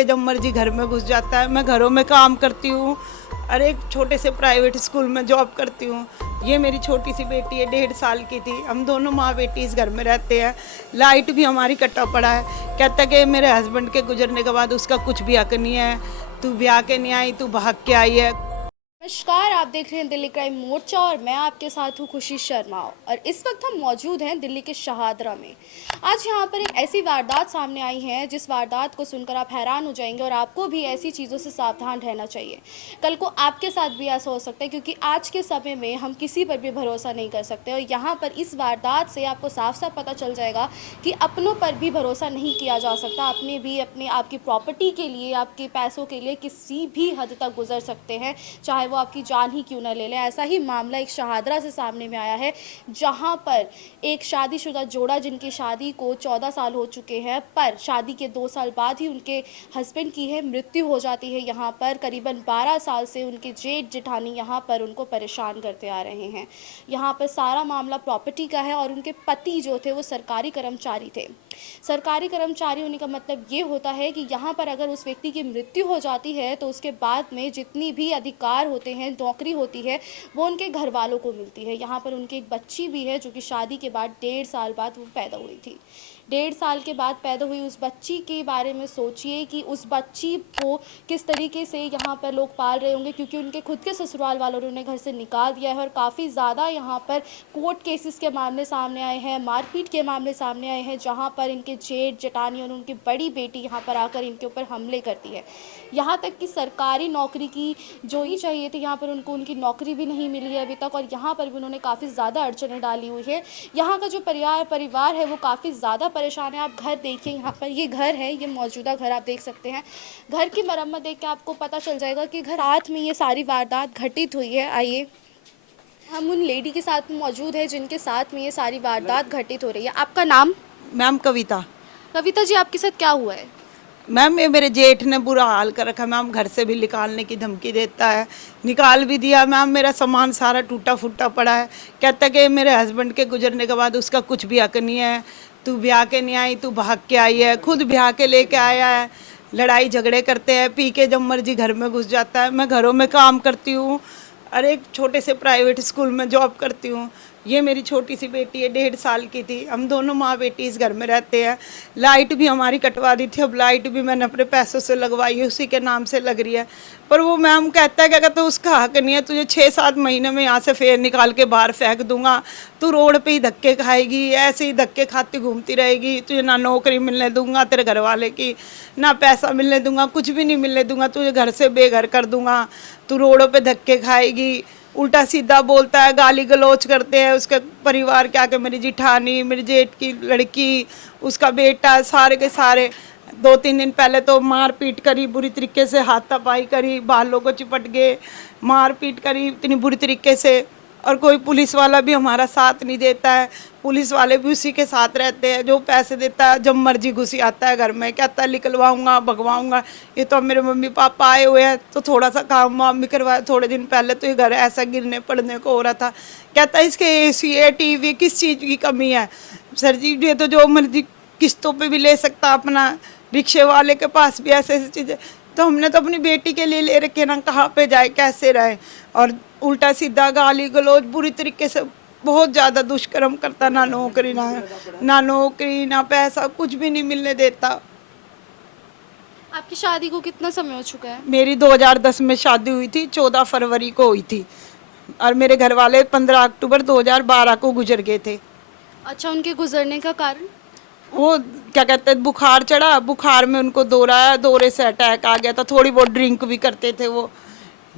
के जब मर्जी घर में घुस जाता है। मैं घरों में काम करती हूँ और एक छोटे से प्राइवेट स्कूल में जॉब करती हूँ। ये मेरी छोटी सी बेटी है, 1.5 साल की थी। हम दोनों माँ बेटी इस घर में रहते हैं। लाइट भी हमारी कटा पड़ा है। कहता कि मेरे हस्बैंड के गुजरने के बाद उसका कुछ भी हक नहीं है, तू ब्याह के नहीं आई, तू भाग के आई है। नमस्कार, आप देख रहे हैं दिल्ली क्राइम मोर्चा और मैं आपके साथ हूं खुशी शर्मा। और इस वक्त हम मौजूद हैं दिल्ली के शहादरा में। आज यहां पर एक ऐसी वारदात सामने आई है जिस वारदात को सुनकर आप हैरान हो जाएंगे और आपको भी ऐसी चीज़ों से सावधान रहना चाहिए। कल को आपके साथ भी ऐसा हो सकता है, क्योंकि आज के समय में हम किसी पर भी भरोसा नहीं कर सकते। और यहाँ पर इस वारदात से आपको साफ साफ पता चल जाएगा कि अपनों पर भी भरोसा नहीं किया जा सकता। अपने भी अपने आपकी प्रॉपर्टी के लिए, आपके पैसों के लिए किसी भी हद तक गुजर सकते हैं, चाहे वो आपकी जान ही क्यों ना ले ले। ऐसा ही मामला एक शहादरा से सामने में आया है, जहां पर एक शादीशुदा जोड़ा, जिनकी शादी को 14 साल हो चुके हैं, पर शादी के 2 साल बाद ही उनके हस्बैंड की है मृत्यु हो जाती है। यहाँ पर करीबन 12 साल से उनके जेठ जेठानी यहाँ पर उनको परेशान करते आ रहे हैं। यहाँ पर सारा मामला प्रॉपर्टी का है और उनके पति जो थे वो सरकारी कर्मचारी थे। सरकारी कर्मचारी होने का मतलब ये होता है कि यहाँ पर अगर उस व्यक्ति की मृत्यु हो जाती है तो उसके बाद में जितनी भी अधिकार होते हैं, नौकरी होती है, वो उनके घर वालों को मिलती है। यहाँ पर उनकी एक बच्ची भी है जो कि शादी के बाद 1.5 साल बाद वो पैदा हुई थी। 1.5 साल के बाद पैदा हुई उस बच्ची के बारे में सोचिए कि उस बच्ची को किस तरीके से यहाँ पर लोग पाल रहे होंगे, क्योंकि उनके खुद के ससुराल वालों ने उन्हें घर से निकाल दिया है। और काफ़ी ज़्यादा यहाँ पर कोर्ट केसेस के मामले सामने आए हैं, मारपीट के मामले सामने आए हैं, जहाँ पर इनके जेठ जेठानी और उनकी बड़ी बेटी यहाँ पर आकर इनके ऊपर हमले करती है। यहाँ तक कि सरकारी नौकरी की जो ही चाहिए थी, यहाँ पर उनको उनकी नौकरी भी नहीं मिली है अभी तक। और यहाँ पर भी उन्होंने काफ़ी ज़्यादा अड़चनें डाली हुई है। यहाँ का जो परिवार है वो काफ़ी ज़्यादा परेशान है। आप घर देखिए, यहाँ पर ये घर है, ये मौजूदा घर आप देख सकते हैं। घर की मरम्मत देख के आपको पता चल जाएगा कि घर रात में ये सारी वारदात घटित हुई है। आइए हम उन लेडी के साथ मौजूद है जिनके साथ में ये सारी वारदात घटित हो रही है। आपका नाम? मैम कविता। कविता जी, आपके साथ क्या हुआ है? मैम ये मेरे जेठ ने बुरा हाल कर रखा। मैम घर से भी निकालने की धमकी देता है, निकाल भी दिया। मैम मेरा सामान सारा टूटा फूटा पड़ा है। कहता कि मेरे हस्बैंड के गुजरने के बाद उसका कुछ भी हक नहीं है, तू ब्याह के नहीं आई, तू भाग के आई है। खुद ब्याह के लेके आया है। लड़ाई झगड़े करते हैं, पी के जब मर्जी घर में घुस जाता है। मैं घरों में काम करती हूँ और एक छोटे से प्राइवेट स्कूल में जॉब करती हूँ। ये मेरी छोटी सी बेटी है, 1.5 साल की थी। हम दोनों माँ बेटी इस घर में रहते हैं। लाइट भी हमारी कटवा दी थी, अब लाइट भी मैंने अपने पैसों से लगवाई है, उसी के नाम से लग रही है। पर वो मैम कहता है कि अगर तो उसका हक नहीं है, तुझे 6-7 महीने में यहाँ से फेर निकाल के बाहर फेंक दूंगा, तू रोड पे ही धक्के खाएगी, ऐसे ही धक्के खाती घूमती रहेगी, तुझे ना नौकरी मिलने दूंगा तेरे घर वाले की, ना पैसा मिलने दूंगा, कुछ भी नहीं मिलने दूंगा, तुझे घर से बेघर कर दूंगा, तू रोडों पे धक्के खाएगी। उल्टा सीधा बोलता है, गाली गलौज करते हैं उसके परिवार के आके। मेरी जिठानी, मेरी जेठ की लड़की, उसका बेटा, सारे के सारे। 2-3 दिन पहले तो मार पीट करी बुरी तरीके से, हाथापाई करी, बालों को चिपट गए, मार पीट करी इतनी बुरी तरीके से। और कोई पुलिस वाला भी हमारा साथ नहीं देता है। पुलिस वाले भी उसी के साथ रहते हैं जो पैसे देता है, जब मर्जी घुसी आता है घर में, कहता है निकलवाऊंगा, भगवाऊंगा। ये तो अब मेरे मम्मी पापा आए हुए हैं तो थोड़ा सा काम वाम भी करवाया। थोड़े दिन पहले तो ये घर ऐसा गिरने पड़ने को हो रहा था। कहता है इसके एसी है, टीवी, किस चीज़ की कमी है? सर जी ये तो जो मर्जी किस्तों पे भी ले सकता, अपना रिक्शे वाले के पास भी ऐसे ऐसी चीज़ें। तो हमने तो अपनी बेटी के लिए ले रखे ना, कहाँ पे जाए, कैसे रहे। और उल्टा सीधा गाली गलौज बुरी तरीके से, बहुत ज़्यादा दुष्कर्म करता। ना नौकरी ना पैसा, कुछ भी नहीं मिलने देता। आपकी शादी को कितना समय हो चुका है? मेरी 2010 में शादी हुई थी, 14 फरवरी को हुई थी। और मेरे घर वाले 15 अक्टूबर 2012 को गुजर गए थे। अच्छा, उनके गुजरने का कारण? वो क्या कहते हैं, बुखार चढ़ा, बुखार में उनको दौरा आया, दौरे से अटैक आ गया था। थोड़ी बहुत ड्रिंक भी करते थे वो,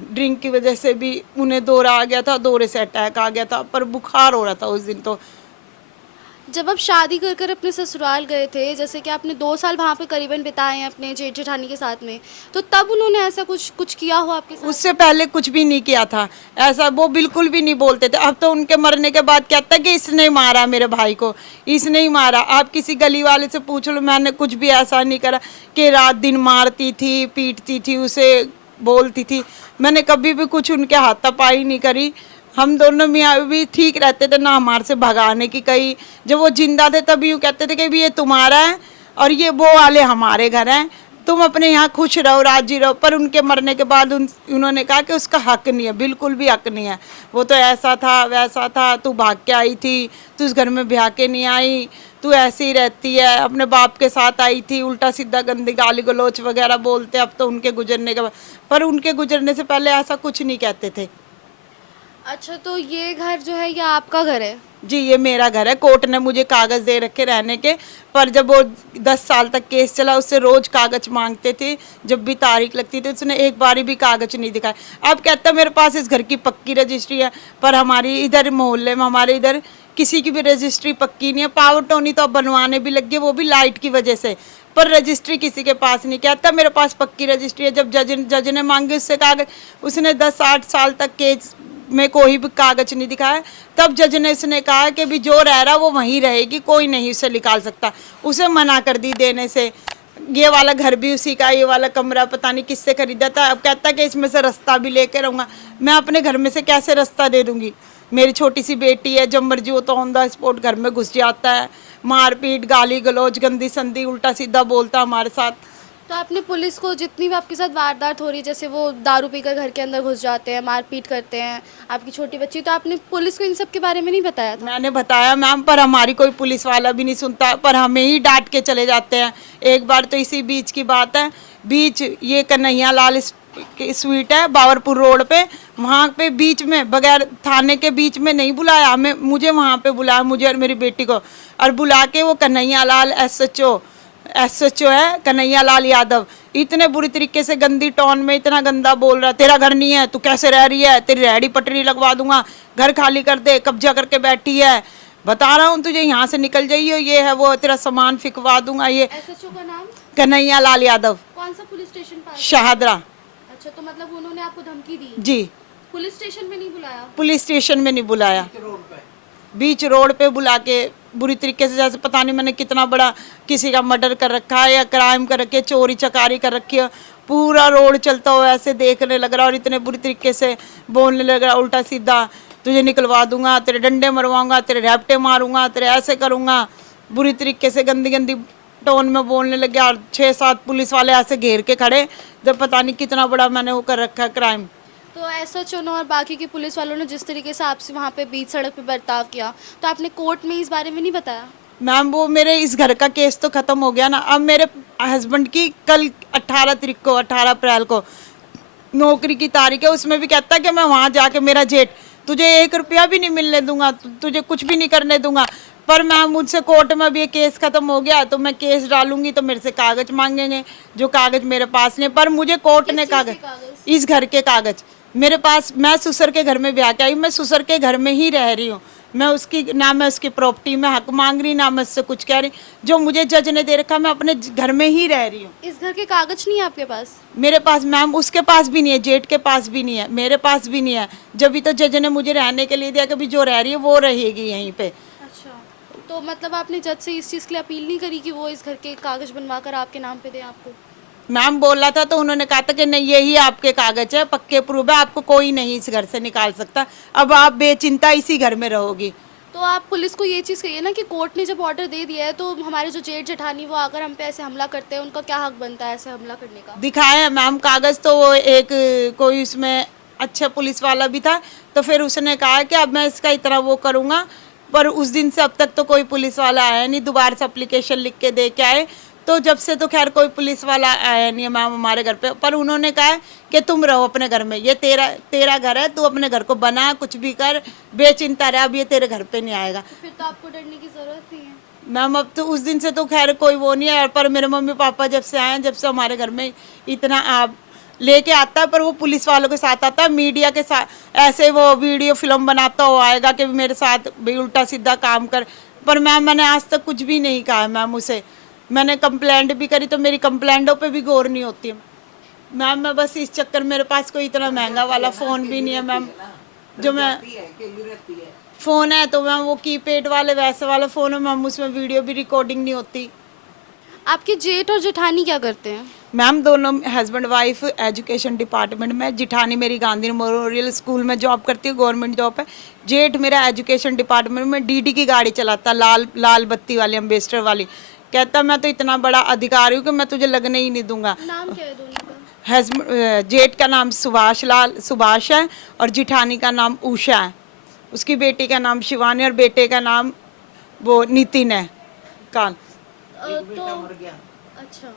ड्रिंक की वजह से भी उन्हें दौरा आ गया था, दौरे से अटैक आ गया था। पर बुखार हो रहा था उस दिन। तो जब आप शादी कर कर अपने ससुराल गए थे, जैसे कि आपने 2 साल वहाँ पे करीबन बिताए हैं अपने जेठ जेठानी के साथ में, तो तब उन्होंने ऐसा कुछ किया हो आपके साथ? उससे पहले कुछ भी नहीं किया था ऐसा, वो बिल्कुल भी नहीं बोलते थे। अब तो उनके मरने के बाद कहता है कि इसने मारा मेरे भाई को, इसने ही मारा। आप किसी गली वाले से पूछ लो, मैंने कुछ भी ऐसा नहीं करा कि रात दिन मारती थी, पीटती थी उसे, बोलती थी। मैंने कभी भी कुछ उनके हाथापाई नहीं करी। हम दोनों मियाँ भी ठीक रहते थे, ना हमारे से भगाने की कहीं। जब वो जिंदा थे तभी यूँ कहते थे कि भी ये तुम्हारा है और ये वो वाले हमारे घर हैं। तुम अपने यहाँ खुश रहो, राजी रहो। पर उनके मरने के बाद उन्होंने कहा कि उसका हक नहीं है, बिल्कुल भी हक नहीं है। वो तो ऐसा था वैसा था, तू भाग के आई थी, तू इस घर में ब्याह के नहीं आई, तू ऐसी ही रहती है, अपने बाप के साथ आई थी, उल्टा सीधा गंदी गाली गलौच वगैरह बोलते। अब तो उनके गुजरने के बाद, पर उनके गुजरने से पहले ऐसा कुछ नहीं कहते थे। अच्छा, तो ये घर जो है ये आपका घर है? जी, ये मेरा घर है। कोर्ट ने मुझे कागज दे रखे रहने के, पर जब वो 10 साल तक केस चला, उससे रोज कागज मांगते थे। जब भी तारीख लगती थी उसने एक बारी भी कागज नहीं दिखाया। अब कहता मेरे पास इस घर की पक्की रजिस्ट्री है, पर हमारी इधर मोहल्ले में, हमारे इधर किसी की भी रजिस्ट्री पक्की नहीं है। पावर टोनी तो अब बनवाने भी लग गए, वो भी लाइट की वजह से, पर रजिस्ट्री किसी के पास नहीं। कहता मेरे पास पक्की रजिस्ट्री है। जब जज ने मांगे उससे कागज, उसने 10-8 साल तक केस में कोई भी कागज नहीं दिखाया। तब जज ने उसने कहा कि भी जो रह रहा वो वहीं रहेगी, कोई नहीं उसे निकाल सकता। उसे मना कर दी देने से। ये वाला घर भी उसी का, ये वाला कमरा पता नहीं किससे खरीदा था। अब कहता कि इसमें से रास्ता भी लेके रहूँगा। मैं अपने घर में से कैसे रास्ता दे दूँगी? मेरी छोटी सी बेटी है, जब मर्जी हो तो ऑन द स्पॉट घर में घुस जाता है, मारपीट, गाली गलौज, गंदी संदी, उल्टा सीधा बोलता हमारे साथ। तो आपने पुलिस को, जितनी भी आपके साथ वारदात हो रही है, जैसे वो दारू पीकर घर के अंदर घुस जाते हैं, मारपीट करते हैं, आपकी छोटी बच्ची, तो आपने पुलिस को इन सब के बारे में नहीं बताया था? मैंने बताया मैम, पर हमारी कोई पुलिस वाला भी नहीं सुनता, पर हमें ही डांट के चले जाते हैं। एक बार तो इसी बीच की बात है, बीच ये कन्हैया लाल स्वीट है बावरपुर रोड पे, वहाँ पे बीच में बगैर थाने के बीच में नहीं बुलाया हमें, मुझे वहाँ पे बुलाया, मुझे और मेरी बेटी को। और बुला के वो कन्हैया लाल SHO है कन्हैया लाल यादव, इतने बुरी तरीके से गंदी टोन में इतना गंदा बोल रहा, तेरा घर नहीं है, तू कैसे रह रही है, तेरी रेहड़ी पटरी लगवा दूंगा, घर खाली कर दे, कब्जा करके बैठी है, बता रहा हूँ तुझे, यहाँ से निकल जाइए, ये है वो, तेरा सामान फिकवा दूंगा। ये SHO का नाम? कन्हैया लाल यादव। कौन सा पुलिस स्टेशन पास? शाहदरा। अच्छा, तो मतलब उन्होंने आपको धमकी दी? जी। पुलिस स्टेशन में नहीं बुलाया? पुलिस स्टेशन में नहीं बुलाया, बीच रोड पे बुला के बुरी तरीके से, जैसे पता नहीं मैंने कितना बड़ा किसी का मर्डर कर रखा है या क्राइम कर रखी है, चोरी चकारी कर रखी है, पूरा रोड चलता हुआ ऐसे देखने लग रहा और इतने बुरी तरीके से बोलने लग रहा, उल्टा सीधा, तुझे निकलवा दूंगा, तेरे डंडे मरवाऊंगा, तेरे रैपटे मारूंगा, तेरे ऐसे करूंगा, बुरी तरीके से गंदी गंदी टोन में बोलने लग गया। और 6-7 पुलिस वाले ऐसे घेर के खड़े, जब पता नहीं कितना बड़ा मैंने वो कर रखा है क्राइम। तो SHO और बाकी की पुलिस वालों ने जिस तरीके से आपसे वहाँ पे बीच सड़क पे बर्ताव किया, तो आपने कोर्ट में इस बारे में नहीं बताया? मैम, वो मेरे इस घर का केस तो ख़त्म हो गया ना। अब मेरे हस्बैंड की कल 18 अप्रैल को नौकरी की तारीख है, उसमें भी कहता है कि मैं वहाँ जाके, मेरा जेठ, तुझे 1 रुपया भी नहीं मिलने दूंगा, तुझे कुछ भी नहीं करने दूंगा। पर मैं मुझसे कोर्ट में अब ये केस ख़त्म हो गया, तो मैं केस डालूंगी तो मेरे से कागज मांगेंगे, जो कागज मेरे पास नहीं। पर मुझे कोर्ट ने कागज, इस घर के कागज मेरे पास, मैं ससुर के घर में ब्याह के आई, मैं ससुर के घर में ही रह रही हूँ, मैं उसकी ना, मैं उसकी प्रॉपर्टी में हक मांग रही, ना मैं उससे कुछ कह रही, जो मुझे जज ने दे रखा, मैं अपने घर में ही रह रही हूँ। इस घर के कागज नहीं है आपके पास? मेरे पास मैम, उसके पास भी नहीं है, जेठ के पास भी नहीं है, मेरे पास भी नहीं है। जब भी तो जज ने मुझे रहने के लिए दिया कि भी जो रह रही है वो रहेगी यहीं पे। अच्छा, तो मतलब आपने जज से इस चीज़ के लिए अपील नहीं करी कि वो इस घर के कागज बनवा कर आपके नाम पे दें आपको? मैम बोला था तो उन्होंने कहा था कि नहीं, यही आपके कागज है, पक्के प्रूफ है, आपको कोई नहीं इस घर से निकाल सकता, अब आप बेचिंता इसी घर में रहोगी। तो आप पुलिस को ये चीज़ कहिए ना कि कोर्ट ने जब ऑर्डर दे दिया है, तो हमारे जो जेठ जेठानी वो आकर हम पे ऐसे हमला करते हैं, उनका क्या हक बनता है ऐसे हमला करने का? दिखाया मैम कागज, तो वो एक कोई उसमें अच्छा पुलिस वाला भी था, तो फिर उसने कहा कि अब मैं इसका इतना वो करूँगा। पर उस दिन से अब तक तो कोई पुलिस वाला आया नहीं, दोबारा से एप्लीकेशन लिख के दे के आए, तो जब से तो खैर कोई पुलिस वाला आया नहीं है मैम हमारे घर पे। पर उन्होंने कहा है कि तुम रहो अपने घर में, ये तेरा घर है, तू अपने घर को बना, कुछ भी कर, बेचिंता रह, अब ये तेरे घर पे नहीं आएगा। तो फिर तो आपको डरने की ज़रूरत नहीं है मैम। अब तो उस दिन से तो खैर कोई वो नहीं है, पर मेरे मम्मी पापा जब से आए, जब से हमारे घर में इतना आप लेके आता है, पर वो पुलिस वालों के साथ आता है, मीडिया के साथ ऐसे वो वीडियो फिल्म बनाता हुआ आएगा कि मेरे साथ भी उल्टा सीधा काम कर। पर मैम मैंने आज तक कुछ भी नहीं कहा मैम उसे, मैंने कंप्लेंट भी करी तो मेरी कंप्लेंटों पे भी गौर नहीं होती है मैम। मैं बस इस चक्कर, मेरे पास कोई इतना महंगा वाला फ़ोन भी नहीं है मैम, जो मैं फ़ोन है तो मैम वो कीपैड वाले वैसे वाला फ़ोन है मैम, उसमें वीडियो भी रिकॉर्डिंग नहीं होती। आपके जेठ और जेठानी क्या करते हैं? मैम दोनों हस्बैंड वाइफ एजुकेशन डिपार्टमेंट में, जिठानी मेरी गांधी मेमोरियल स्कूल में जॉब करती है, गवर्नमेंट जॉब है। जेठ मेरा एजुकेशन डिपार्टमेंट में डीडी की गाड़ी चलाता, लाल बत्ती वाली, एम्बेसडर वाली, कहता मैं तो इतना बड़ा अधिकारी हूँ कि मैं तुझे लगने ही नहीं दूंगा। नाम क्या है दोनों का? जेठ का नाम सुभाष है और जिठानी का नाम उषा है। उसकी बेटी का नाम शिवानी और बेटे का नाम वो नितिन है। काल तो अच्छा,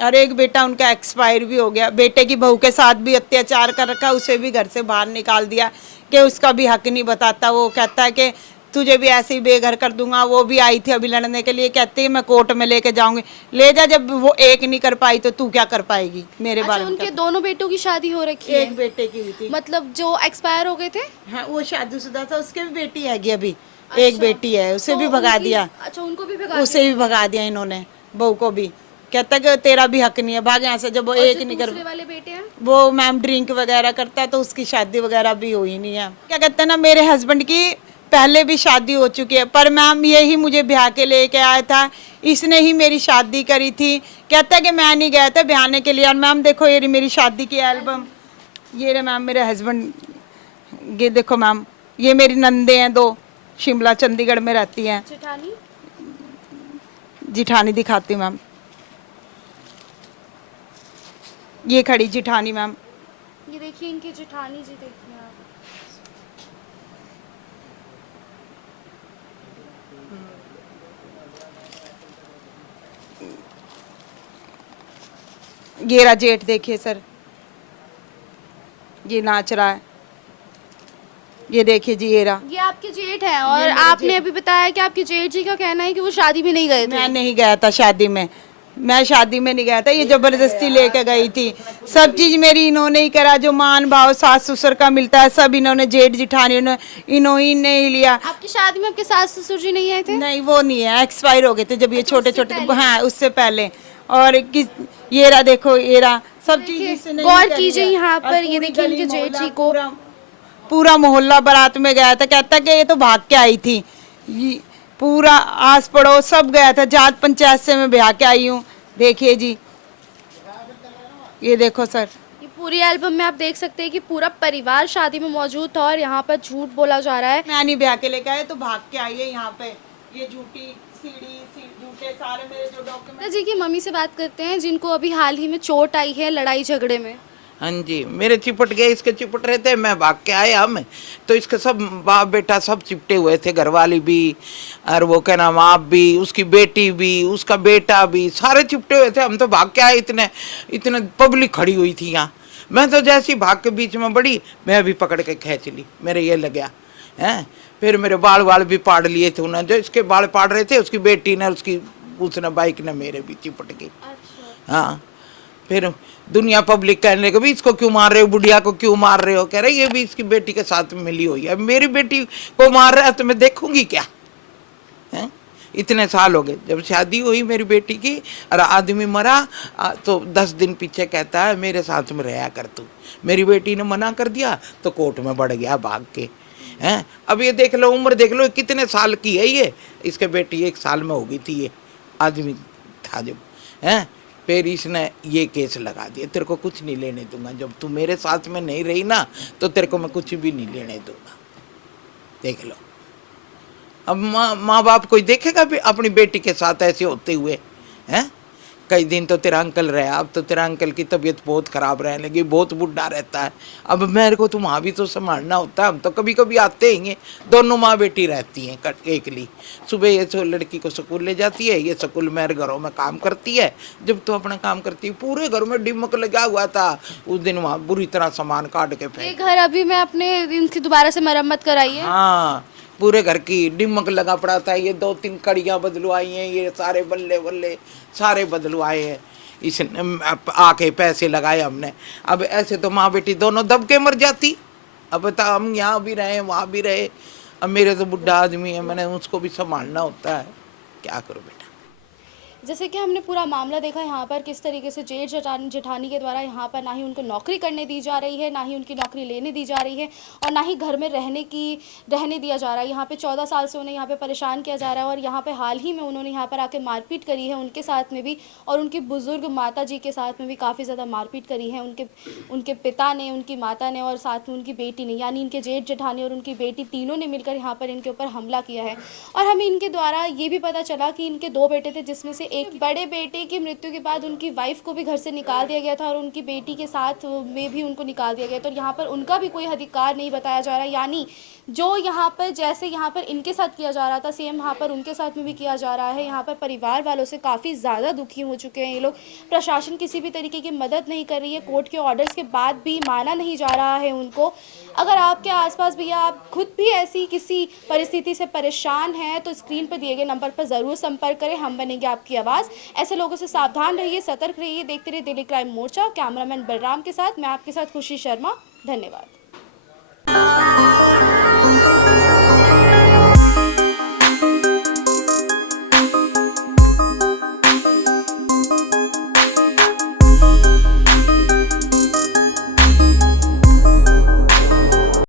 और एक बेटा उनका एक्सपायर भी हो गया। बेटे की बहू के साथ भी अत्याचार कर रखा, उसे भी घर से बाहर निकाल दिया कि उसका भी हक नहीं बताता। वो कहता है कि तुझे भी ऐसे ही बेघर कर दूंगा। वो भी आई थी अभी लड़ने के लिए, कहती है मैं कोर्ट में लेके जाऊंगी। ले जा, जब वो एक नहीं कर पाई तो तू क्या कर पाएगी मेरे अच्छा बारे में? उनके दोनों बेटों की शादी हो रखी है? एक बेटे की हुई थी। मतलब जो एक्सपायर हो गए थे? हाँ, वो शादीशुदा था, उसके भी बेटी हैगी अभी। एक बेटी है, उसे तो भी भगा उनकी- दिया। अच्छा उनको भी भगा उसे भी भगा दिया इन्होंने, बहू को भी। कहता कि तेरा भी हक नहीं है, भाग यहाँ से। जब वो दिया। एक जो नहीं कर, दूसरे वाले बेटे हैं? वो मैम ड्रिंक वगैरह करता है तो उसकी शादी वगैरह भी हुई नहीं है। क्या कहते हैं ना, मेरे हस्बैंड की पहले भी शादी हो चुकी है, पर मैम यही मुझे ब्याह के लेके आया था, इसने ही मेरी शादी करी थी। कहता है कि मैं नहीं गया था ब्याहने के लिए। और मैम देखो ये रही मेरी शादी की एल्बम, ये रहे मैम मेरे हस्बैंड। ये देखो मैम, ये मेरी नंदे हैं दो, शिमला चंडीगढ़ में रहती हैं। जेठानी? जिठानी दिखाती हूँ मैम, ये खड़ी जिठानी मैम। ये देखिए इनकी जेठानी जी, देखिए आप। ये रहा जेठ, देखिए सर, ये नाच रहा है। ये देखिए जी, ये रहा। ये आपके जेठ हैं और आपने अभी बताया कि आपके जेठ जी का कहना है कि वो शादी भी नहीं गए थे। मैं नहीं गया था शादी में, मैं शादी में नहीं गया था, ये जबरदस्ती लेके गई थी। सब चीज मेरी इन्होंने ही करा, जो मान भाव सास ससुर का मिलता है सब इन्होंने, जेठ जिठानी इन्होंने ही लिया। आपकी शादी में आपके सास ससुर जी नहीं आए थे? नहीं वो नहीं है, एक्सपायर हो गए थे जब ये अच्छा, छोटे उससे छोटे। पहले? हाँ उससे पहले। और किस, ये रहा देखो, ये रहा। सब चीज देखिए, इसने गौर ही करी कीजिए है। यहाँ और पर, ये पूरी देखिए गली इनके जेठ मोहल्ला, जी को। पूरा मोहल्ला बारात में गया था। कहता कि ये तो भाग के आई थी। पूरा आस पड़ोस सब गया था, जात पंचायत से मैं ब्याह के आई हूँ। देखिए जी, ये देखो सर, ये पूरी एल्बम में आप देख सकते हैं कि पूरा परिवार शादी में मौजूद था और यहाँ पर झूठ बोला जा रहा है। मैं नहीं ब्याह के लेके आए तो भाग के आई है यहाँ पे। ये झूठी सीढ़ी झूठे सारे मेरे जो डॉक्यूमेंट। जी की मम्मी से बात करते हैं जिनको अभी हाल ही में चोट आई है लड़ाई झगड़े में। हाँ जी, मेरे चिपट गए, इसके चिपट रहे थे, मैं भाग के आया। मैं तो इसके सब बाप बेटा सब चिपटे हुए थे, घरवाली भी और वो क्या नाम आप भी, उसकी बेटी भी, उसका बेटा भी, सारे चिपटे हुए थे। हम तो भाग के आए, इतने इतने पब्लिक खड़ी हुई थी यहाँ। मैं तो जैसी भाग के बीच में बढ़ी, मैं भी पकड़ के खींच ली, मेरे ये लग गया हैं। फिर मेरे बाल वाल भी पाड़ लिए थे उन्होंने, जो इसके बाल पाड़ रहे थे उसकी बेटी ने, उसकी उसने बाइक ने मेरे भी चिपट गई। हाँ, फिर दुनिया पब्लिक कहने लगे भी इसको क्यों मार रहे हो, बुढ़िया को क्यों मार रहे हो। कह रहे ये भी इसकी बेटी के साथ मिली हुई है। अब मेरी बेटी को मार रहा है तो मैं देखूंगी क्या है? इतने साल हो गए जब शादी हुई मेरी बेटी की, और आदमी मरा तो 10 दिन पीछे कहता है मेरे साथ में रहा कर तू। मेरी बेटी ने मना कर दिया तो कोर्ट में बढ़ गया भाग के हैं। अब ये देख लो, उम्र देख लो कितने साल की है ये। इसके बेटी 1 साल में हो गई थी, ये आदमी था जब हैं। फिर इसने ये केस लगा दिया, तेरे को कुछ नहीं लेने दूंगा, जब तू मेरे साथ में नहीं रही ना तो तेरे को मैं कुछ भी नहीं लेने दूंगा। देख लो, अब माँ बाप कोई देखेगा भी अपनी बेटी के साथ ऐसे होते हुए हैं? कई दिन तो तेरा अंकल रहा, अब तो तेरा अंकल की तबीयत बहुत खराब रहने लगी, बहुत बुढ़ा रहता है। अब मेरे को तो वहाँ भी तो संभालना होता है। हम तो कभी कभी आते ही, दोनों माँ बेटी रहती हैं अकेली। सुबह ये तो लड़की को स्कूल ले जाती है, ये स्कूल मेरे घरों में काम करती है। जब तो अपना काम करती है, पूरे घर में डिमक लगा हुआ था उस दिन, वहाँ बुरी तरह सामान काट के ये फेंक। घर अभी मैं अपने इनकी दोबारा से मरम्मत कराई है। हाँ, पूरे घर की डिमक लगा पड़ा था। ये 2-3 कड़ियाँ बदलवाई हैं, ये सारे बल्ले बल्ले सारे बदलवाए हैं। इसने आके पैसे लगाए हमने। अब ऐसे तो माँ बेटी दोनों दब के मर जाती। अब तो हम यहाँ भी रहे वहाँ भी रहे। अब मेरे तो बुढ़ा आदमी है, मैंने उसको भी संभालना होता है, क्या करूँ बेटा। जैसे कि हमने पूरा मामला देखा यहाँ पर किस तरीके से जेठ जेठानी के द्वारा यहाँ पर ना ही उनको नौकरी करने दी जा रही है, ना ही उनकी नौकरी लेने दी जा रही है, और ना ही घर में रहने दिया जा रहा है। यहाँ पे 14 साल से उन्हें यहाँ पे परेशान किया जा रहा है, और यहाँ पे हाल ही में उन्होंने यहाँ पर आके मारपीट करी है उनके साथ में भी, और उनकी बुज़ुर्ग माता जी के साथ में भी काफ़ी ज़्यादा मारपीट करी है उनके पिता ने, उनकी माता ने, और साथ में उनकी बेटी ने, यानी इनके जेठ जेठानी और उनकी बेटी तीनों ने मिलकर यहाँ पर इनके ऊपर हमला किया है। और हमें इनके द्वारा ये भी पता चला कि इनके 2 बेटे थे, जिसमें से एक बड़े बेटे की मृत्यु के बाद उनकी वाइफ को भी घर से निकाल दिया गया था, और उनकी बेटी के साथ में भी उनको निकाल दिया गया। तो यहाँ पर उनका भी कोई अधिकार नहीं बताया जा रहा, यानी जो यहाँ पर जैसे यहाँ पर इनके साथ किया जा रहा था, सेम यहाँ पर उनके साथ में भी किया जा रहा है। यहाँ पर परिवार वालों से काफ़ी ज़्यादा दुखी हो चुके हैं ये लोग। प्रशासन किसी भी तरीके की मदद नहीं कर रही है, कोर्ट के ऑर्डर्स के बाद भी माना नहीं जा रहा है उनको। अगर आपके आसपास भैया आप खुद भी ऐसी किसी परिस्थिति से परेशान हैं तो स्क्रीन पर दिए गए नंबर पर ज़रूर संपर्क करें, हम बनेंगे आपकी आवाज़। ऐसे लोगों से सावधान रहिए, सतर्क रहिए। देखते रहिए दिल्ली क्राइम मोर्चा। कैमरामैन बलराम के साथ मैं आपके साथ खुशी शर्मा। धन्यवाद।